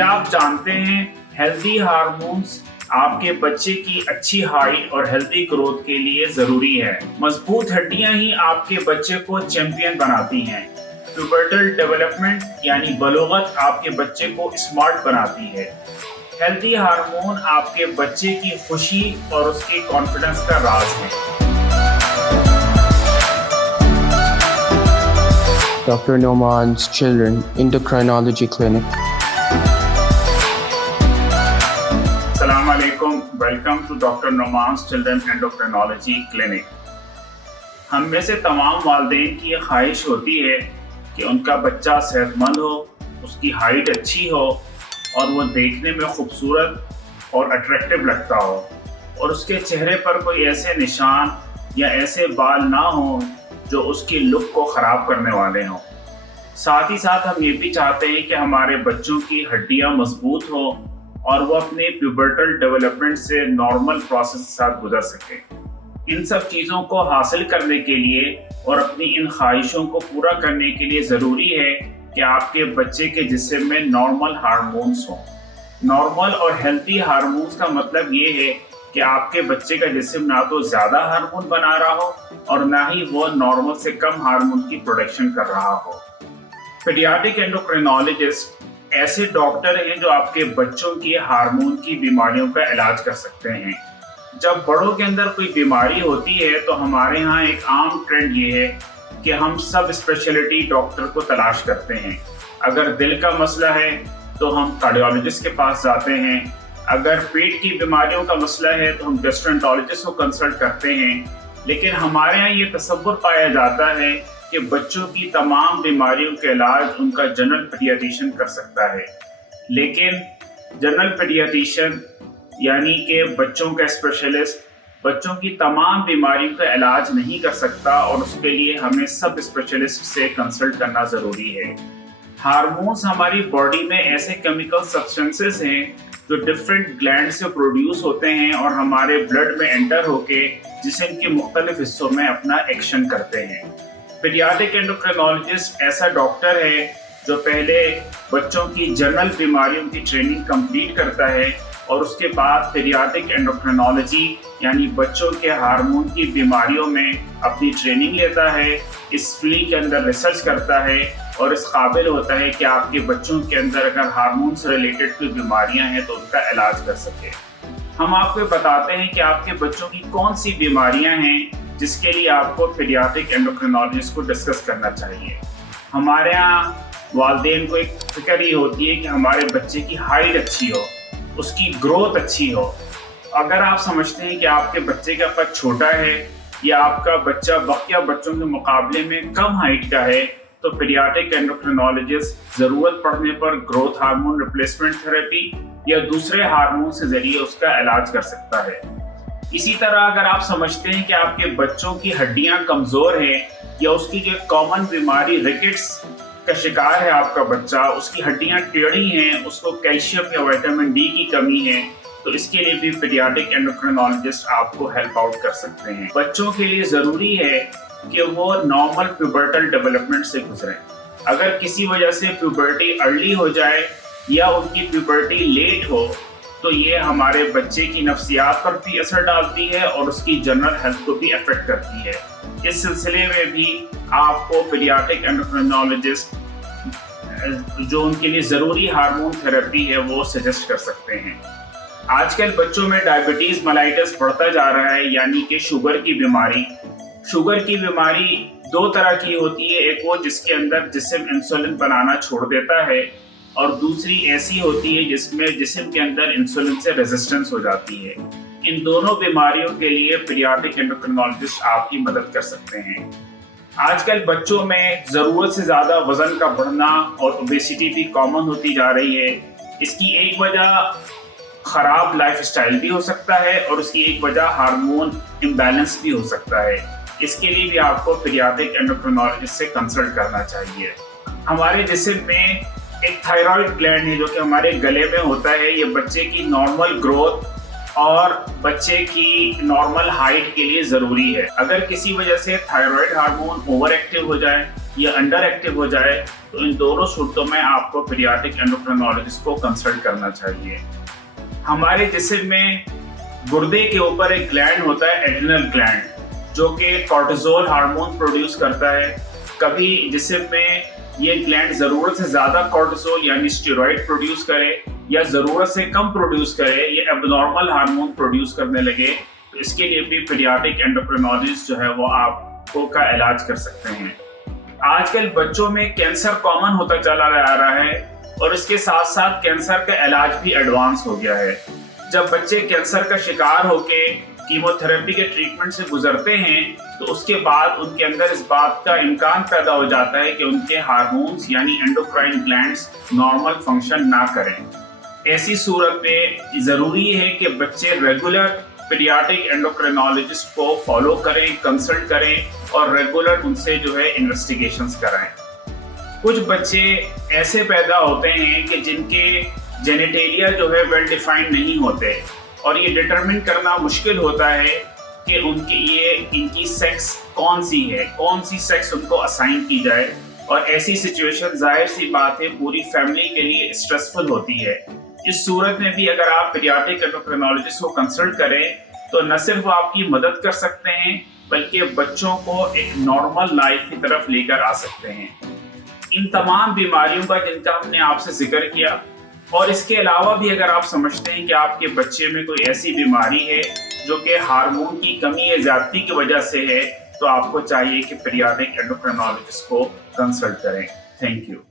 کیا آپ جانتے ہیں ہیلدی ہارمونز آپ کے بچے کی اچھی ہائٹ اور ہیلدی گروتھ کے لیے ضروری ہے۔ مضبوط ہڈیاں ہی آپ کے بچے کو چیمپئن بناتی ہیں۔ پیوبرٹل ڈیولپمنٹ یعنی بلوغت آپ کے بچے کو اسمارٹ بناتی ہے۔ ہیلدی ہارمون آپ کے بچے کی خوشی اور اس کی کانفیڈنس کا راز ہے۔ Dr. Noman's Children Endocrinology Clinic. السلام علیکم، welcome to doctor Nouman's children endocrinology clinic. ہم میں سے تمام والدین کی یہ خواہش ہوتی ہے کہ ان کا بچہ صحت مند ہو، اس کی ہائٹ اچھی ہو اور وہ دیکھنے میں خوبصورت اور اٹریکٹیو لگتا ہو، اور اس کے چہرے پر کوئی ایسے نشان یا ایسے بال نہ ہوں جو اس کی لک کو خراب کرنے والے ہوں۔ ساتھ ہی ساتھ ہم یہ بھی چاہتے ہیں کہ ہمارے بچوں کی ہڈیاں مضبوط ہوں اور وہ اپنے پیوبرٹل ڈیولپمنٹ سے نارمل پروسیس کے ساتھ گزر سکیں۔ ان سب چیزوں کو حاصل کرنے کے لیے اور اپنی ان خواہشوں کو پورا کرنے کے لیے ضروری ہے کہ آپ کے بچے کے جسم میں نارمل ہارمونز ہوں۔ نارمل اور ہیلتھی ہارمونز کا مطلب یہ ہے کہ آپ کے بچے کا جسم نہ تو زیادہ ہارمون بنا رہا ہو اور نہ ہی وہ نارمل سے کم ہارمون کی پروڈکشن کر رہا ہو۔ پیڈیاٹرک اینڈوکرینالوجسٹ ایسے ڈاکٹر ہیں جو آپ کے بچوں کی ہارمون کی بیماریوں کا علاج کر سکتے ہیں۔ جب بڑوں کے اندر کوئی بیماری ہوتی ہے تو ہمارے ہاں ایک عام ٹرینڈ یہ ہے کہ ہم سب اسپیشلٹی ڈاکٹر کو تلاش کرتے ہیں۔ اگر دل کا مسئلہ ہے تو ہم کارڈیولوجسٹ کے پاس جاتے ہیں، اگر پیٹ کی بیماریوں کا مسئلہ ہے تو ہم گیسٹرونٹرولوجسٹ کو کنسلٹ کرتے ہیں، لیکن ہمارے ہاں یہ تصور پایا جاتا ہے کہ بچوں کی تمام بیماریوں کے علاج ان کا جنرل پیڈیاٹریشین کر سکتا ہے۔ لیکن جنرل پیڈیاٹریشین یعنی کہ بچوں کا اسپیشلسٹ بچوں کی تمام بیماریوں کا علاج نہیں کر سکتا، اور اس کے لیے ہمیں سب اسپیشلسٹ سے کنسلٹ کرنا ضروری ہے۔ ہارمونز ہماری باڈی میں ایسے کیمیکل سبسٹنسز ہیں جو ڈفرینٹ گلینڈ سے پروڈیوس ہوتے ہیں اور ہمارے بلڈ میں انٹر ہو کے جسم کے مختلف حصوں میں اپنا ایکشن کرتے ہیں۔ پیڈیاٹرک اینڈوکرینالوجسٹ ایسا ڈاکٹر ہے جو پہلے بچوں کی جنرل بیماریوں کی ٹریننگ کمپلیٹ کرتا ہے اور اس کے بعد پیڈیاٹرک اینڈوکرینالوجی یعنی بچوں کے ہارمون کی بیماریوں میں اپنی ٹریننگ لیتا ہے، اس فیلڈ کے اندر ریسرچ کرتا ہے اور اس قابل ہوتا ہے کہ آپ کے بچوں کے اندر اگر ہارمون سے ریلیٹڈ کوئی بیماریاں ہیں تو ان کا علاج کر سکے۔ ہم آپ کو بتاتے ہیں کہ آپ کے بچوں کی کون سی بیماریاں ہیں جس کے لیے آپ کو پیڈیاٹرک اینڈوکرینالوجسٹ کو ڈسکس کرنا چاہیے۔ ہمارے ہاں والدین کو ایک فکر ہی ہوتی ہے کہ ہمارے بچے کی ہائٹ اچھی ہو، اس کی گروتھ اچھی ہو۔ اگر آپ سمجھتے ہیں کہ آپ کے بچے کا قد چھوٹا ہے یا آپ کا بچہ بقیہ بچوں کے مقابلے میں کم ہائٹ کا ہے تو پیڈیاٹرک اینڈوکرینالوجسٹ ضرورت پڑنے پر گروتھ ہارمون ریپلیسمنٹ تھراپی یا دوسرے ہارمون سے ذریعے اس کا علاج کر سکتا ہے۔ اسی طرح اگر آپ سمجھتے ہیں کہ آپ کے بچوں کی ہڈیاں کمزور ہیں یا اس کی جو کامن بیماری ریکٹس کا شکار ہے آپ کا بچہ، اس کی ہڈیاں ٹیڑھی ہیں، اس کو کیلشیم یا وٹامن ڈی کی کمی ہے، تو اس کے لیے بھی پیڈیاٹرک اینڈوکرینالوجسٹ آپ کو ہیلپ آؤٹ کر سکتے ہیں۔ بچوں کے لیے ضروری ہے کہ وہ نارمل پیوبرٹل ڈیولپمنٹ سے گزریں۔ اگر کسی وجہ سے پیوبرٹی ارلی ہو جائے یا ان کی پیوبرٹی لیٹ ہو تو یہ ہمارے بچے کی نفسیات پر بھی اثر ڈالتی ہے اور اس کی جنرل ہیلتھ کو بھی افیکٹ کرتی ہے۔ اس سلسلے میں بھی آپ کو پیڈیاٹرک اینڈوکرینالوجسٹ جو ان کے لیے ضروری ہارمون تھراپی ہے وہ سجیسٹ کر سکتے ہیں۔ آج کل بچوں میں ڈائبٹیز ملائٹس بڑھتا جا رہا ہے، یعنی کہ شوگر کی بیماری۔ شوگر کی بیماری دو طرح کی ہوتی ہے، ایک وہ جس کے اندر جسم انسولین بنانا چھوڑ دیتا ہے، اور دوسری ایسی ہوتی ہے جس میں جسم کے اندر انسولین سے ریزسٹنس ہو جاتی ہے۔ ان دونوں بیماریوں کے لیے پیڈیاٹرک اینڈوکرینالوجسٹ آپ کی مدد کر سکتے ہیں۔ آج کل بچوں میں ضرورت سے زیادہ وزن کا بڑھنا اور اوبیسٹی بھی کامن ہوتی جا رہی ہے۔ اس کی ایک وجہ خراب لائف اسٹائل بھی ہو سکتا ہے اور اس کی ایک وجہ ہارمون امبیلنس بھی ہو سکتا ہے۔ اس کے لیے بھی آپ کو پیڈیاٹرک اینڈوکرینالوجسٹ سے کنسلٹ کرنا چاہیے۔ ہمارے جسم میں ایک تھائرائڈ گلینڈ ہے جو کہ ہمارے گلے میں ہوتا ہے، یہ بچے کی نارمل گروتھ اور بچے کی نارمل ہائٹ کے لیے ضروری ہے۔ اگر کسی وجہ سے تھائرائڈ ہارمون اوور ایکٹیو ہو جائے یا انڈر ایکٹیو ہو جائے تو ان دونوں صورتوں میں آپ کو پیڈیاٹرک اینڈوکرینالوجسٹ کو کنسلٹ کرنا چاہیے۔ ہمارے جسم میں گردے کے اوپر ایک گلینڈ ہوتا ہے ایڈرینل گلینڈ، جو کہ کورٹیزول ہارمون پروڈیوس کرتا ہے۔ کبھی جسم میں یہ گلینڈ ضرورت سے زیادہ کورٹیزول یعنی اسٹیرائڈ پروڈیوس کرے یا ضرورت سے کم پروڈیوس کرے یا ایب نارمل ہارمون پروڈیوس کرنے لگے، تو اس کے لیے بھی پیڈیاٹرک اینڈوکرینالوجسٹ جو ہے وہ آپ کو کا علاج کر سکتے ہیں۔ آج کل بچوں میں کینسر کامن ہوتا چلا آ رہا ہے اور اس کے ساتھ ساتھ کینسر کا علاج بھی ایڈوانس ہو گیا ہے۔ جب بچے کینسر کا شکار ہو کے کیمو تھراپی کے ٹریٹمنٹ سے گزرتے ہیں تو اس کے بعد ان کے اندر اس بات کا امکان پیدا ہو جاتا ہے کہ ان کے ہارمونز یعنی اینڈوکرائن گلینڈز نارمل فنکشن نہ کریں۔ ایسی صورت میں ضروری ہے کہ بچے ریگولر پیڈیاٹرک اینڈوکرینالوجسٹ کو فالو کریں، کنسلٹ کریں اور ریگولر ان سے جو ہے انویسٹیگیشنز کرائیں۔ کچھ بچے ایسے پیدا ہوتے ہیں کہ جن کے جینیٹیلیا جو ہے ویل ڈیفائنڈ نہیں ہوتے اور یہ ڈٹرمن کرنا مشکل ہوتا ہے کہ ان کی سیکس کون سی ہے، کون سی سیکس ان کو اسائن کی جائے، اور ایسی سچویشن ظاہر سی بات ہے پوری فیملی کے لیے اسٹریسفل ہوتی ہے۔ اس صورت میں بھی اگر آپ پیڈیاٹرک اینڈوکرینالوجسٹ کو کنسلٹ کریں تو نہ صرف آپ کی مدد کر سکتے ہیں بلکہ بچوں کو ایک نارمل لائف کی طرف لے کر آ سکتے ہیں۔ ان تمام بیماریوں کا جن کا ہم نے آپ سے ذکر کیا، اور اس کے علاوہ بھی اگر آپ سمجھتے ہیں کہ آپ کے بچے میں کوئی ایسی بیماری ہے جو کہ ہارمون کی کمی یا زیادتی کی وجہ سے ہے، تو آپ کو چاہیے کہ پیڈیاٹرک اینڈوکرینالوجسٹ کو کنسلٹ کریں۔ Thank you.